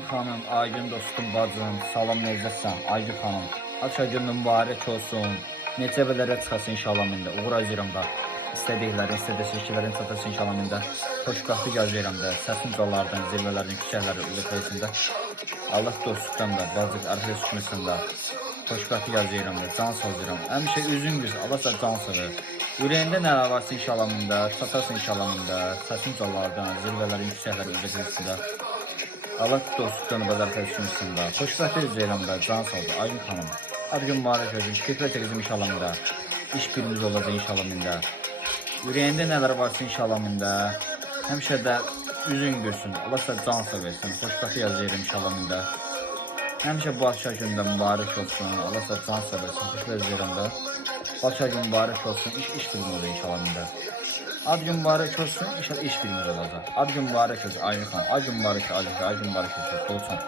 Aygün xanım, Aygün dostum, bacım, salam necəsən? Aygün xanım, Aşa günün mübarək olsun. Necə belərə çıxasın inşallah məndə. Uğur arzulayıram da. İstədiklərin, istədiklərin çatasın inşallah məndə. Xoşbəxtlik arzulayıram da. Səsin ucalardan, zirvələrin, küçəkləri uzaqlaşında. Allah dostluqdan da, bacıq, arkadaş kimisin da. Xoşbəxtlik arzulayıram da, can sağlayıram. Həmişə üzün güz, Allah da can sağır. Ürəyində nələr varsa inşallah məndə, çatasın inşallah məndə. Səsin ucalardan, zirvələrin, küçəkləri uzaqlaşında. Allah dostluqdan bazar karşısında. Xoşbəxtlik üzrəyirəm də, can sağlığı, Aygün xanım. Hər gün mübarək olsun, keyfət çəkəcəm inşallah məndə. İş birimiz olacaq inşallah məndə. Ürəyində nələr varsa inşallah məndə. Həmişə də üzün gülsün, Allah da can sağ versin. Xoşbəxtlik üzrəyirəm inşallah məndə. Həmişə bu akşam gündə mübarək olsun, Allah da can sağ versin. Xoşbəxtlik üzrəyirəm də. Bu akşam gün mübarək olsun, iş birimiz olacaq inşallah məndə. Ad gün mübarək olsun, inşallah iş bilmir olacaq. Ad gün mübarək olsun, Aygün xanım. Ad gün mübarək olsun, Aygün mübarək olsun. Olsun.